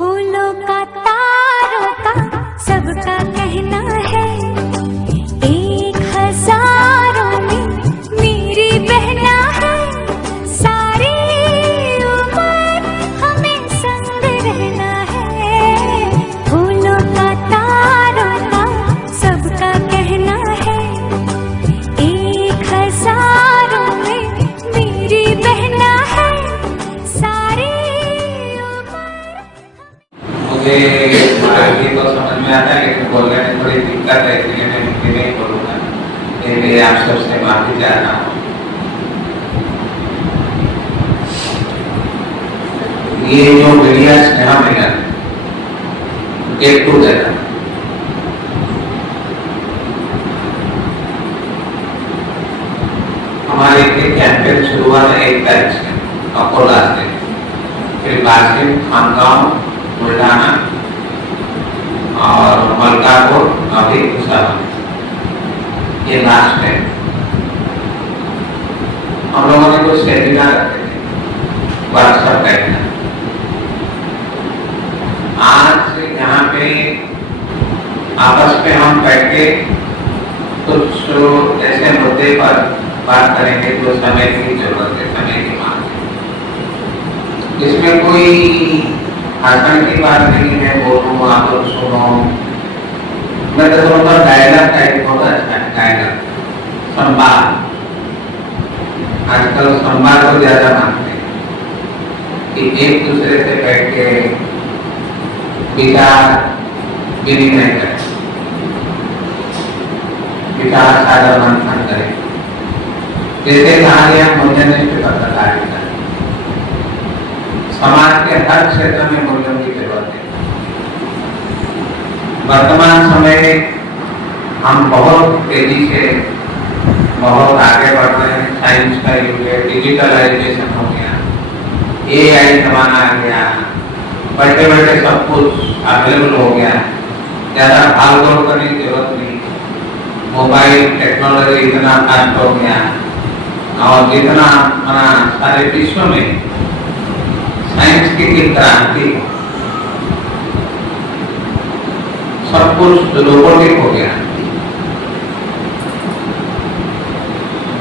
फूलों का तारों का सबका कहना है, एक हजारों में मेरी बहना है, सारी उम्र हमें संग रहना है। फूलों का तारों का सबका कहना है, एक हजारों में मेरी बहना है, सारी मुझे मराठी तो समझ में आता है, लेकिन बोलने में थोड़ी दिक्कत है, इसलिए मैं हिंदी में ही बोलूँगा। इसलिए आप सबसे माफी चाहता हूँ। ये जो मीडिया स्नेहा मिलन गेट टूगेदर, हमारे कैंपेन शुरू हुआ था 1 तारीख से अकोला से, फिर बासिम, खानगांव, बुल्ढाना और मलकापुर, अभी भुसावल, ये लास्ट है। हम लोगों ने कुछ सेमिनार रखे थे, वर्कशॉप बैठना। आज यहाँ पे आपस में हम बैठ के कुछ ऐसे मुद्दे पर बात करेंगे जो समय की जरूरत है, समय की मांग है। इसमें कोई भाषण की बात नहीं है, बोलूं आप लोग सुनो। मैं तो बोलूँगा डायलॉग टाइप होगा, डायलॉग, संवाद। आजकल संवाद को ज्यादा मानते हैं कि एक दूसरे से बैठ के विचार विनिमय करें, विचार साझा मंथन करें, जैसे कहा गया मूल्यनिष्ठ पत्रकारिता। समाज के हर क्षेत्र में मूल्यों की जरूरत है। वर्तमान समय हम बहुत तेजी से बहुत आगे बढ़ रहे हैं। साइंस का युग है, डिजिटलाइजेशन हो गया, AI जमाना आ गया, बैठे बैठे सब कुछ अवेलेबल हो गया, ज्यादा भाग दौड़ करने की जरूरत नहीं। मोबाइल टेक्नोलॉजी इतना फास्ट हो गया और जितना सारे विश्व में साइंस की क्रांति, सब कुछ रोबोटिक हो गया।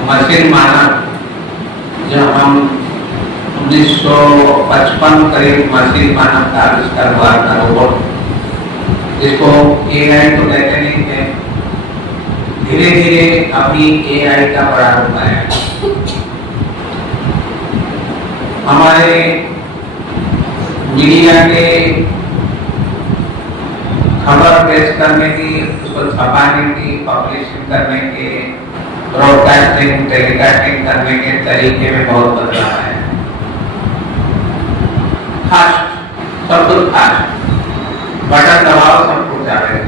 मशीन मानव, जब हम 1955 करीब मशीन मानव का आविष्कार हुआ था, रोबोट, जिसको AI तो कहते नहीं थे। धीरे धीरे अभी AI का बड़ा रूप आया। हमारे मीडिया के खबर पेश करने की, उसको छपाने की, पब्लिशिंग करने के, ब्रॉडकास्टिंग टेलीकास्टिंग करने के तरीके में बहुत बदलाव है। फास्ट, सब कुछ फास्ट, बटन दबाओ सब कुछ आ रहे।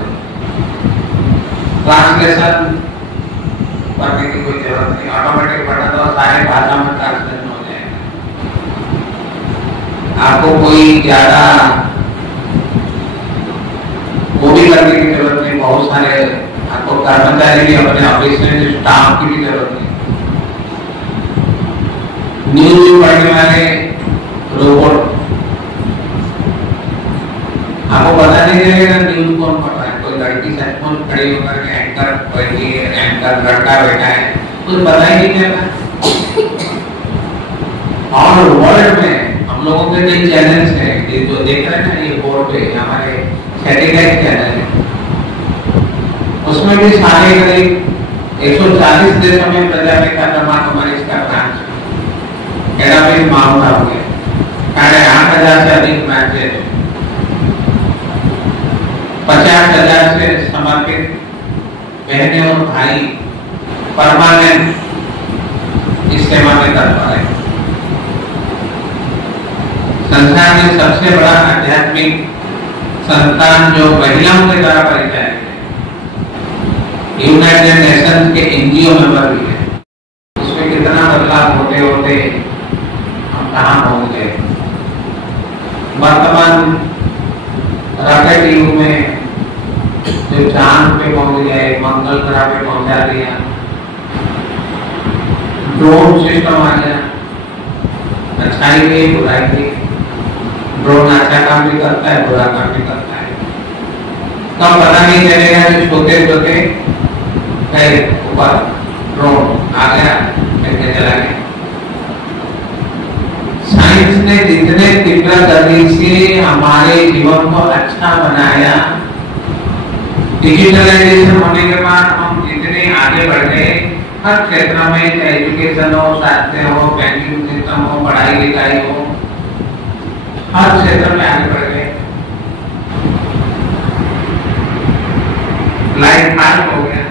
ट्रांसलेशन करने की कोई जरूरत नहीं, ऑटोमेटिक बटन दबाओ, सारे भाषा में ट्रांसलेशन हो जाएगा। आपको कोई ज्यादा वो भी करने की जरूरत नहीं। बहुत सारे आपको कर्मचारी भी अपने ऑफिस में, स्टाफ की भी जरूरत नहीं। न्यूज पढ़ने वाले रोबोट, आपको पता नहीं चलेगा न्यूज कौन पढ़ रहा है। कोई लड़की सचमुच खड़ी होकर के एंकर बैठी है, एंकर लड़का बैठा है, कुछ पता ही नहीं चलता। और वर्ल्ड में हम लोगों के कई चैनल्स हैं, ये जो देख रहे हैं ना, ये बोर्ड पे हमारे सैटेलाइट चैनल है, उसमें भी सारे करीब 140 देशों में प्रजापिता का कन्याकुमारी इसका ब्रांच, कैराबिन माउंट हो गया, 8,500 से अधिक ब्रांचेज, 50,000 से समर्पित बहनें और भाई परमानेंट इस सेवा में तत्पर है। संसार में सबसे बड़ा आध्यात्मिक संस्थान जो महिलाओं के द्वारा परिचालित है, यूनाइटेड नेशंस के NGO मेंबर भी है। उसमें कितना बदलाव होते होते हम कहाँ पहुंच गए। वर्तमान रॉकेट युग में जो चांद पे पहुंच गए, मंगल ग्रह पे पहुंचा दिया, ड्रोन सिस्टम आ गया, अच्छाई की बुराई की, ड्रोन अच्छा काम भी करता है, बुरा काम भी करता है। कब पता नहीं चलेगा कि छोटे छोटे ऊपर ड्रोन आ गया, लेके चला गया। साइंस ने जितने तीव्र गति से हमारे जीवन को अच्छा बनाया, डिजिटलाइजेशन होने के बाद हम जितने आगे बढ़ गए, हर क्षेत्र में, चाहे एजुकेशन हो, स्वास्थ्य हो, बैंकिंग सिस्टम हो, पढ़ाई लिखाई हो, हर क्षेत्र में आगे बढ़ गए। लाइफ फास्ट हो गया,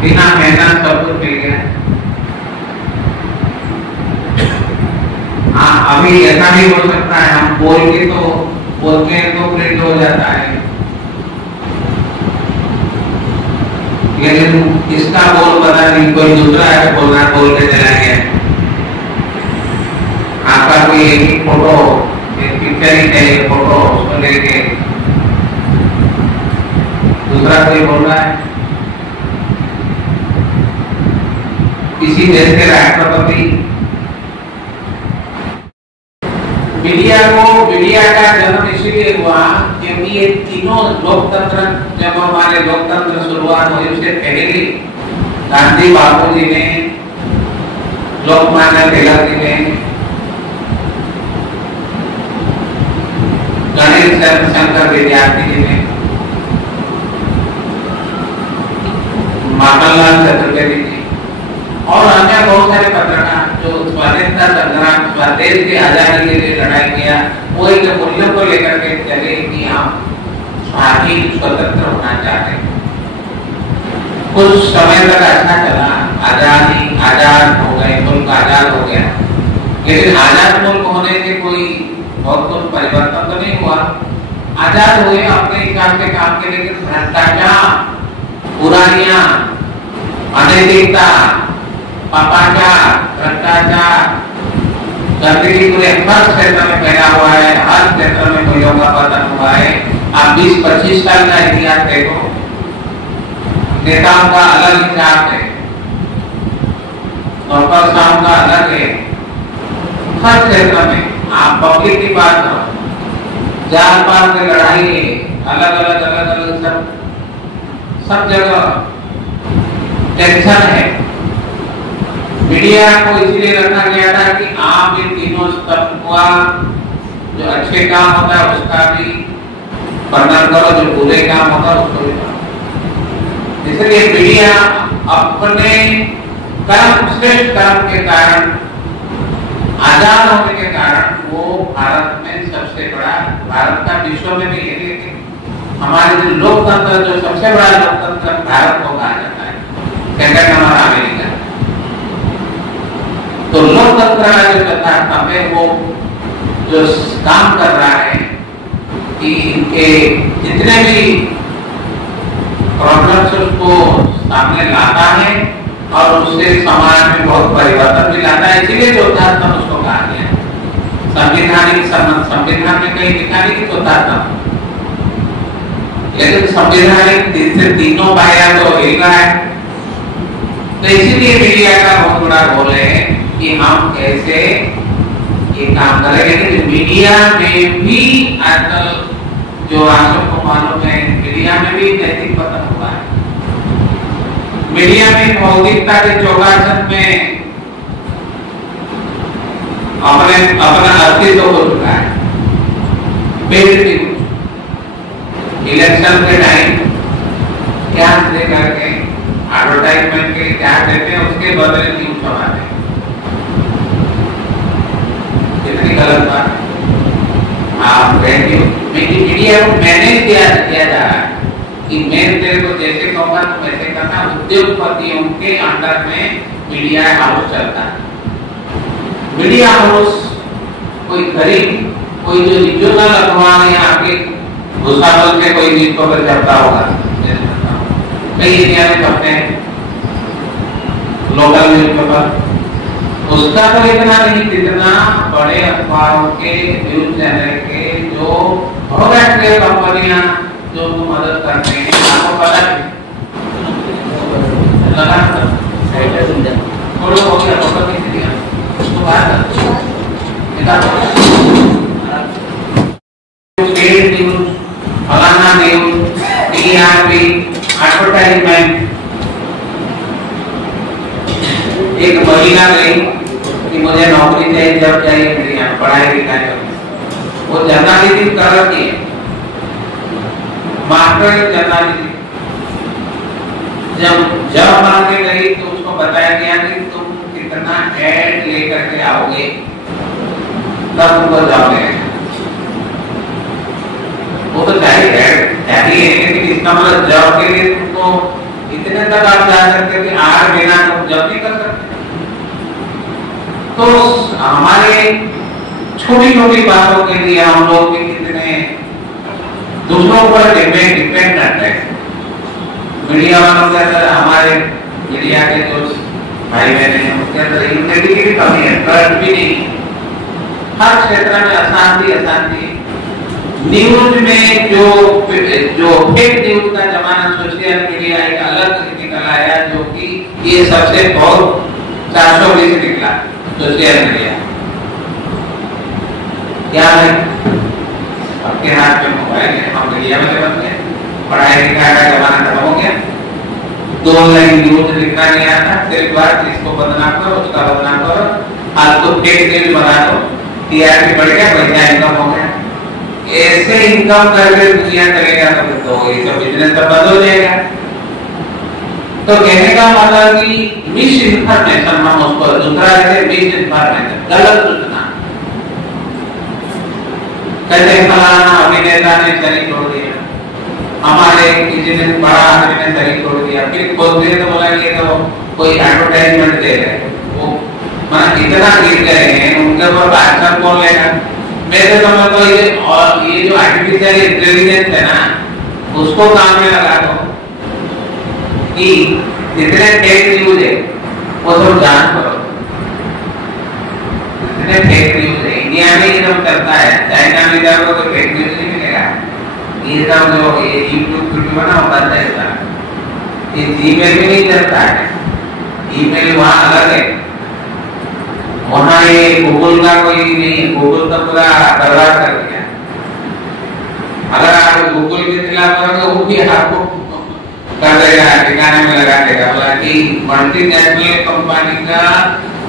बिना मेहनत सब कुछ मिल गया। हाँ, अभी ऐसा भी हो सकता है हम बोलते हैं तो प्रिंट हो जाता है, लेकिन इसका बोल पता नहीं, कोई दूसरा है बोलना, बोल के चला गया। आपका कोई एक फोटो, एक पिक्चर ही चाहिए, फोटो उसको लेके दूसरा कोई बोल रहा है। किसी देश के राष्ट्रपति मीडिया का जन्म इसीलिए हुआ क्योंकि ये तीनों लोकतंत्र, जब हमारे लोकतंत्र शुरुआत हुई उससे पहले गांधी बापू जी ने, लोकमान्य तिलक जी ने, गणेश शंकर विद्यार्थी जी ने, माखनलाल चतुर्वेदी जी और अन्य बहुत सारे पत्रकार जो स्वाधीनता संग्राम, स्वदेश की आजादी के लिए लड़ाई किया, वो एक मूल्यों को लेकर के चले कि हम स्वाधीन स्वतंत्र होना चाहते हैं। कुछ समय तक अच्छा चला, आजाद हो गए, मुल्क आजाद हो गया, लेकिन आजाद मुल्क होने से कोई बहुत कुछ परिवर्तन तो नहीं हुआ। आजाद हुए अपने हिसाब से काम के, लेकिन भ्रष्टाचार, बुराइयां, अनैतिकता, पापाचार, भ्रष्टाचार, गंदगी पूरे हर क्षेत्र में फैला हुआ है, हर क्षेत्र में मूल्यों का पतन हुआ है। आप 20-25 साल का इतिहास देखो, नेताओं का अलग हिसाब है, नौकरशाहों का अलग है, हर क्षेत्र में। आप पब्लिक की बात करो, जात पात में लड़ाई है, अलग सब जगह टेंशन है। मीडिया को इसलिए रखा गया था कि आप इन तीनों स्तंभ का जो अच्छे काम होता है उसका भी वर्णन करो, जो बुरे काम होता है उसको भी करो। इसलिए मीडिया अपने कर्म, श्रेष्ठ कर्म के कारण, आजाद होने के कारण वो भारत में सबसे बड़ा, भारत का विश्व में भी है, लेकिन हमारे जो लोकतंत्र, जो सबसे बड़ा लोकतंत्र भारत को कहा जाता है, सेकंड नंबर अमेरिका। तो लोकतंत्र का जो तथाकथित है वो जो काम कर रहा है कि इनके जितने भी प्रॉब्लम्स उसको सामने लाता है और उससे समाज में बहुत परिवर्तन भी लाता है, इसीलिए जो तथाकथित उसको कहा गया। संविधान में कहीं लिखा नहीं कि तो तथाकथित, लेकिन संवैधानिक से तीनों पाया तो हिल रहा है। तो इसीलिए मीडिया का बहुत बड़ा रोल है कि हम कैसे ये काम करेंगे। लेकिन मीडिया में भी आजकल जो आप सबको मालूम है, मीडिया में भी नैतिक पतन हुआ है। मीडिया में मौलिकता के चौगाछन में अपना अस्तित्व हो चुका है। इलेक्शन के टाइम क्या दे करके एडवर्टाइजमेंट के क्या देते हैं, उसके बदले न्यूज छपाते हैं। कितनी गलत बात है। आप मीडिया को मैनेज किया जा रहा है कि मैं तेरे को जैसे कहूँगा तो वैसे करना। उद्योगपतियों के अंडर में मीडिया हाउस चलता है। मीडिया हाउस कोई गरीब, कोई जो रिजनल अखबार या आपके भूसावल से कोई न्यूज पेपर छपता होगा, कई एरिया में छपते हैं लोकल न्यूज पेपर, उसका तो इतना नहीं जितना बड़े अखबारों के, न्यूज चैनल के, जो बहुराष्ट्रीय कंपनियां जो उनको मदद करते हैं। आपको पता है लगा फोटो हो गया, फोटो खींच लिया, उसको बात भी एडवर्टाइजमेंट, एक महिला गई कि मुझे नौकरी चाहिए, जब चाहिए, मेरी यहाँ पढ़ाई लिखाई करनी, वो जर्नलिज्म कर रखी है, मास्टर जर्नलिज्म। जब मांगने गई तो उसको बताया गया कि तुम कितना एड लेकर के आओगे तब तुमको जॉब मिलेगा। वो तो चाहिए लेकिन इसका मतलब जॉब के लिए तुमको इतने तक आप जा सकते हो कि आर बिना तुम जॉब नहीं कर सकते। तो हमारे छोटी छोटी बातों के लिए हम लोग भी कितने दूसरों पर डिपेंड करते हैं। मीडिया वालों के अंदर, हमारे मीडिया के जो भाई बहन हैं उसके अंदर यूनिटी की कमी है, ट्रस्ट भी नहीं, हर क्षेत्र में अशांति अशांति। न्यूज में जो फेक न्यूज का जमाना सोशल मीडिया एक अलग निकल आया, जो कि ये सबसे बहुत 420 निकला सोशल मीडिया। क्या है, आपके हाथ में मोबाइल है, हम मीडिया में बन गए, पढ़ाई लिखाई का जमाना खत्म हो गया, 2 लाइन न्यूज लिखना नहीं आता, सिर्फ बात इसको बदनाम करो, उसका बदनाम करो, आज तो फेक न्यूज बना दो, टीआरपी बढ़ गया, पैसा इनकम हो गया। ऐसे इनकम करके दुनिया चलेगा तो ये सब बिजनेस तो बंद हो जाएगा। तो कहने का मतलब कि मिस इन्फॉर्मेशन, हम उसको दूसरा कहते हैं मिस इन्फॉर्मेशन, गलत सूचना। कहते फलाना अभिनेता ने शरीर छोड़ दिया, हमारे किसी ने बड़ा आदमी ने शरीर छोड़ दिया, फिर खोलते हैं तो बोला ये तो कोई एडवर्टाइजमेंट दे रहे हैं, वो मतलब इतना गिर गए हैं, उनके ऊपर एक्शन कौन लेगा। मेरे समझ तो ये जो आर्टिफिशियल इंटेलिजेंस है ना, उसको काम में लगा दो कि जितने फेक न्यूज है वो सब जांच करो। जितने फेक न्यूज है इंडिया में ये सब चलता है, चाइना में जाओगे तो फेक न्यूज नहीं मिलेगा। ये सब जो ये यूट्यूब वीडियो ना होता है, ये जीमेल में नहीं चलता है, ईमेल वहाँ अलग है, वहाँ ये गूगल का कोई नहीं, गूगल तो पूरा बर्बाद कर दिया। अगर आप गूगल के खिलाफ करोगे वो भी आपको कर देगा, ठिकाने में लगा देगा, बोला कि मल्टीनेशनल कंपनी का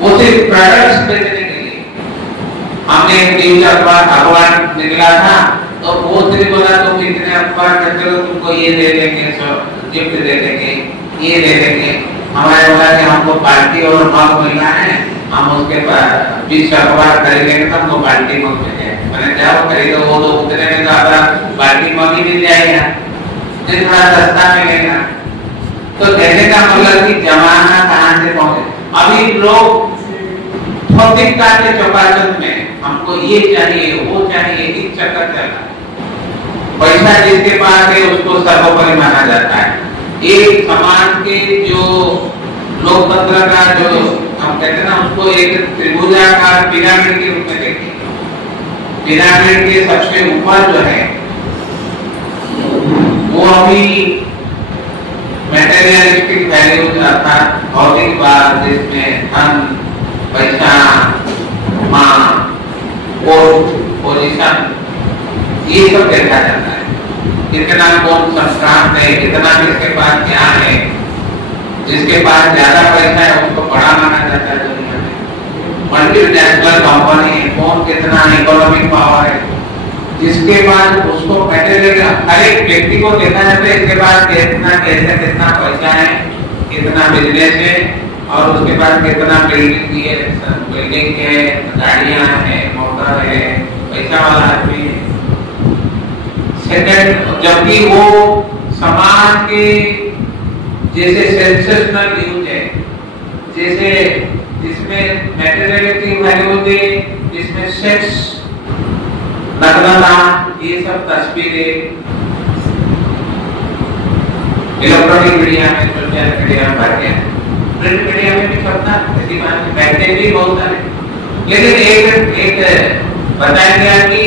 वो सिर्फ प्रोडक्ट्स बेचने के लिए। हमने एक न्यूज अखबार निकला था, तो वो सिर्फ बोला तुम इतने अखबार करते हो, तुमको ये दे देंगे, गिफ्ट दे देंगे, ये दे देंगे। हमारे बोला कि हमको पार्टी और मग मिलना है, हम उसके पास 20 अखबार खरीदेंगे तो हमको पार्टी मग मिलेगा। मैंने जाओ खरीदो, वो तो उतने में ज्यादा पार्टी मग ही मिल जाएगा, जितना सस्ता मिलेगा। तो कहने का मतलब कि जमाना कहाँ से पहुंचे। अभी लोग भौतिकता के चौपाचट में हमको ये चाहिए वो चाहिए, इस चक्कर चल रहा है। पैसा जिसके पास है उसको सर्वोपरि माना जाता है। एक समाज के जो लोकतंत्र का जो हम कहते हैं ना, उसको एक त्रिभुजाकार पिरामिड के रूप में देखिए। पिरामिड के सबसे ऊपर जो है वो अभी मैटेरियलिस्टिक वैल्यूज अर्थात भौतिकवाद, जिसमें धन, पैसा, मान, पोजीशन, ये सब देखा जाता है। कितना कौन संक्रांत है, कितना किसके पास क्या है। जिसके पास ज्यादा पैसा है उसको बड़ा माना जाता है दुनिया में। मल्टीनेशनल कंपनी है, कौन कितना इकोनॉमिक पावर है, जिसके पास उसको मटेरियल, हर एक व्यक्ति को देखा जाता है इसके पास कितना कितना पैसा है, कितना बिजनेस है, और उसके पास कितना बिल्डिंग है, गाड़ियां है, मोटर है, पैसा वाला आदमी है। सेकंड, जबकि वो समाज के जैसे सेंसेशनल न्यूज है, जैसे जिसमें मैटेरियलिस्टिक वैल्यूज है, जिसमें सेक्स, नग्नता, ये सब तस्वीरें इलेक्ट्रॉनिक मीडिया में, सोशल मीडिया में भर गया। प्रिंट मीडिया में भी छपता, ऐसी बात है, बैठे भी बहुत सारे। लेकिन एक बताया गया कि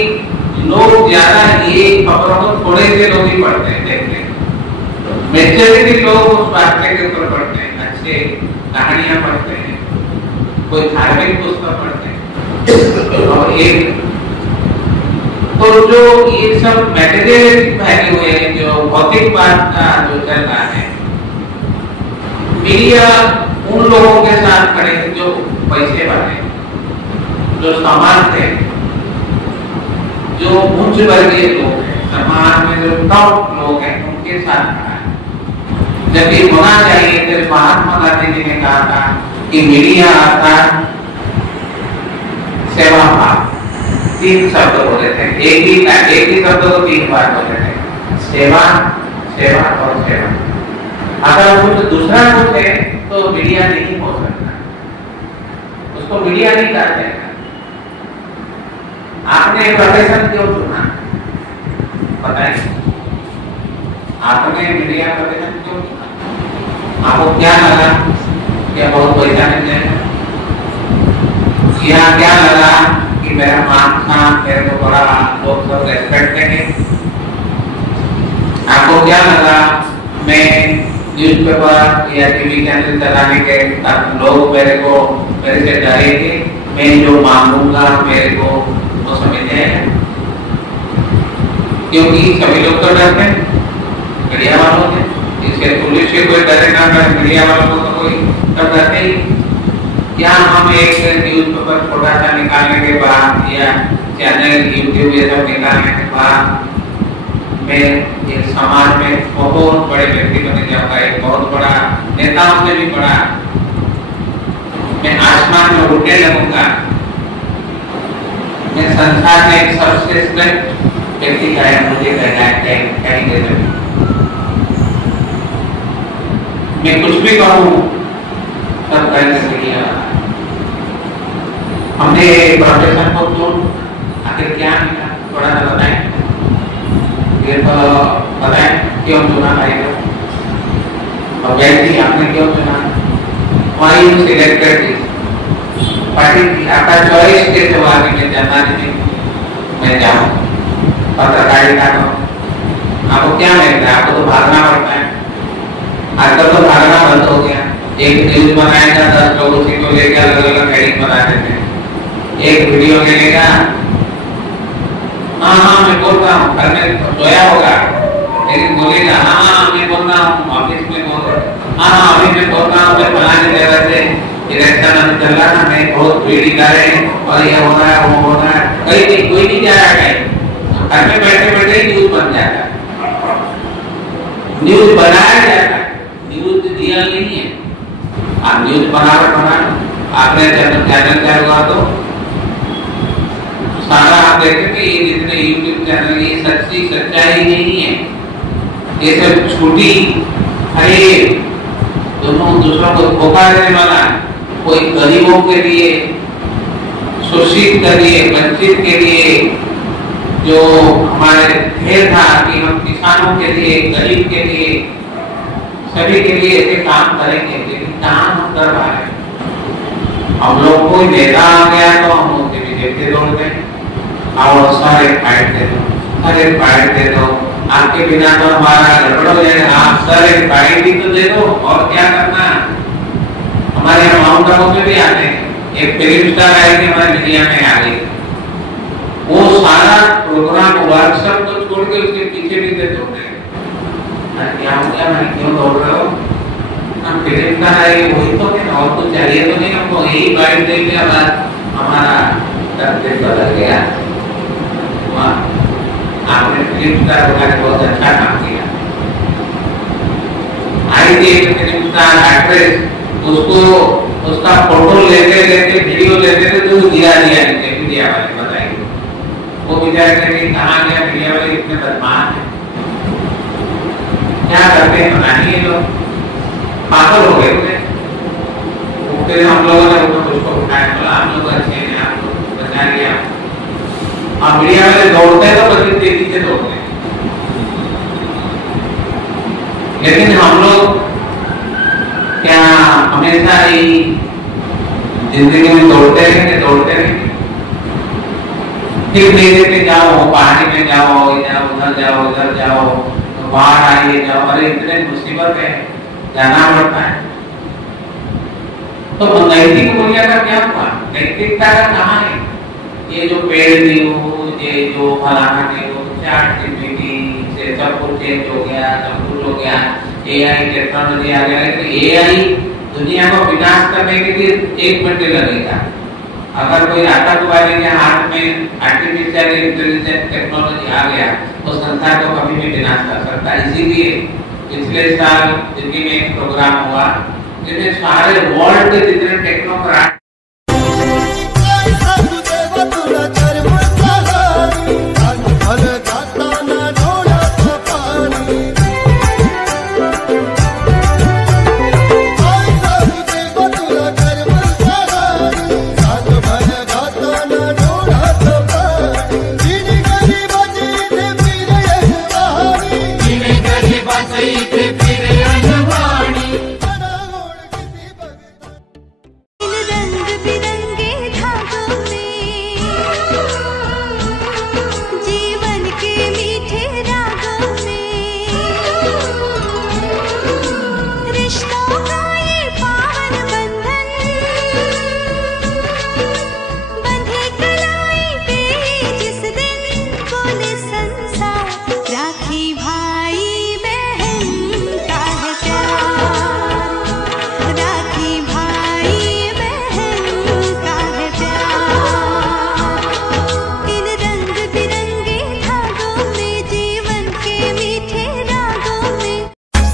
लोग ज्यादा ये खबरों को थोड़े से लोग ही पढ़ते हैं, देखते हैं। मेजॉरिटी लोग उस वाक्य के ऊपर पढ़ते हैं, अच्छे कहानियां पढ़ते हैं, कोई धार्मिक पुस्तक पढ़ते हैं। और एक तो तो जो ये सब मटेरियलिस्टिक वैल्यू है, जो भौतिक बात का जो चल रहा है, मीडिया उन लोगों के साथ खड़े थे जो पैसे वाले, जो समाज थे, जो उच्च वर्गीय लोग हैं, समाज में जो टॉप लोग हैं, उनके साथ खड़ा है। जबकि होना चाहिए, फिर महात्मा गांधी जी ने कहा था कि मीडिया आता सेवा भाव, 3 शब्द बोले थे, एक ही शब्द को 3 बार बोले थे, सेवा, सेवा और सेवा। अगर कुछ दूसरा कुछ है तो मीडिया नहीं हो सकता, उसको मीडिया नहीं कर देगा। आपने प्रोफेशन क्यों चुना बताइए? आपने मीडिया प्रोफेशन क्यों चुना? आपको क्या लगा कि बहुत पैसा मिल जाएगा, या क्या लगा कि मेरा मान सम्मान, मेरे को बड़ा लोग सब रेस्पेक्ट देंगे? आपको क्या लगा मैं न्यूज़पेपर या टीवी चैनल चलाने के लोग मेरे से डरेंगे, मैं जो मांगूंगा मेरे को वो समझ जाएगा? क्योंकि सभी लोग तो डरते हैं, मीडिया वालों से, इसके पुलिस से कोई डरे ना डरे, मीडिया वालों को तो कोई सब डरते ही। क्या हम एक न्यूज़पेपर छोटा सा निकालने के बाद या चैनल यूट्यूब ये सब निकालने के बाद मैं एक समाज में बहुत बड़े व्यक्ति बन जाऊंगा, एक बहुत बड़ा नेताओं से भी बड़ा, मैं आसमान में उड़ने लगूंगा, मैं संसार में एक सबसे श्रेष्ठ व्यक्ति का है, मुझे कहना है कहीं दे सकते, मैं कुछ भी कहूँ सब कहने के लिए। हमने प्रोफेशन को क्यों, आखिर क्या मिला, थोड़ा सा बताएं, फिर तो बताएं क्यों चुना भाई? और वैसे आपने क्यों चुना? Why you selected this? Party आपका चॉइस के जवाब में जर्नलिज्म में जाऊं, पत्रकारिता को, आपको क्या लगता है? आपको तो भागना पड़ता है, आजकल तो भागना बंद हो गया। एक न्यूज बनाएगा 10 लोग उसी को लेकर अलग अलग हेडिंग बना देते हैं, एक वीडियो ले लेगा, हाँ मैं बोल रहा हूँ, घर में सोया होगा लेकिन बोलेगा हाँ मैं बोल रहा हूँ, ऑफिस में बोल रहा हूँ, हाँ अभी मैं बोल रहा हूँ, मैं फलाने जगह से इलेक्शन अभी चल रहा था, मैं बहुत भीड़ कर रहे हैं और ये हो रहा है वो हो रहा है, कहीं नहीं, कोई नहीं जा रहा है कहीं, घर में बैठे बैठे ही न्यूज बन जाता है, न्यूज बनाया जाता है, न्यूज दिया नहीं है। आप न्यूज बना आपने चैनल क्या हुआ तो सारा आप देखेंगे ये जितने यूट्यूब चैनल ये सच्चाई नहीं है, ये सब झूठी, अरे दोनों दूसरों को धोखा देने वाला, कोई गरीबों के लिए, शोषित के लिए, वंचित के लिए, जो हमारे ध्येय था कि हम किसानों के लिए, गरीब के लिए, सभी के लिए ऐसे काम करेंगे, लेकिन काम हम कर पा रहे हैं? हम लोग कोई नेता आ गया तो हम उसके पीछे से दौड़ते हैं, और सारे फाइट दे दो, अरे फाइट दे दो, आपके बिना तो हमारा गड़बड़ हो जाएगा, आप सारे फाइट भी तो दे दो, और क्या करना? हमारे यहाँ माउंट आबू में भी आते हैं, एक फिल्म स्टार आएगी हमारे मीडिया में आ गई, वो सारा प्रोग्राम वर्कशॉप को छोड़ के उसके पीछे भी दे दौड़ते हैं। क्या हो गया, मैं क्यों दौड़ रहे हो? हम फिल्म स्टार आएगी वही तो है, और कुछ चाहिए तो नहीं हमको, यही फाइट दे के हमारा तकदीर बदल गया। आपने फिल्म स्टार होकर बहुत अच्छा काम किया। आई थी एक फिल्म स्टार एक्ट्रेस, उसको उसका फोटो लेते लेते वीडियो लेते थे तो गिरा दिया नीचे, मीडिया वाले बताइए, वो बेचारे कहाँ गया, मीडिया वाले इतने बदमाश हैं, क्या करते हैं पता नहीं, ये लोग पागल हो गए। फिर हम लोगों ने उसको उठाया, बोला हम लोग अच्छे हैं, आप लोग बचा लिया। अब मीडिया वाले दौड़ते हैं तो बच्चे तेजी से दौड़ते हैं, लेकिन हम लोग क्या हमेशा ही जिंदगी में दौड़ते रहेंगे? फिर मेरे पे जाओ, पहाड़ी में जाओ, उधर जाओ, उधर जाओ, बाहर आइए जाओ, अरे इतने मुसीबत है, जाना पड़ता है। तो नैतिक मूल्य का क्या हुआ? नैतिकता का कहाँ है? ये जो पेड़ नहीं हो, ये जो फलाना नहीं हो, चैट जीपीटी से सब कुछ चेंज हो गया, सब कुछ हो गया, एआई टेक्नोलॉजी आ गया, लेकिन एआई दुनिया को विनाश करने के लिए 1 मिनट लगेगा। अगर कोई आतंकवादी के हाथ में आर्टिफिशियल इंटेलिजेंस टेक्नोलॉजी आ गया तो संसार को कभी भी विनाश कर सकता है। इसीलिए पिछले साल दिल्ली में एक प्रोग्राम हुआ जिसमें सारे वर्ल्ड के जितने technocrat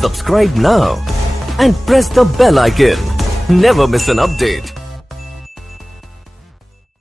Subscribe now and press the bell icon. Never miss an update.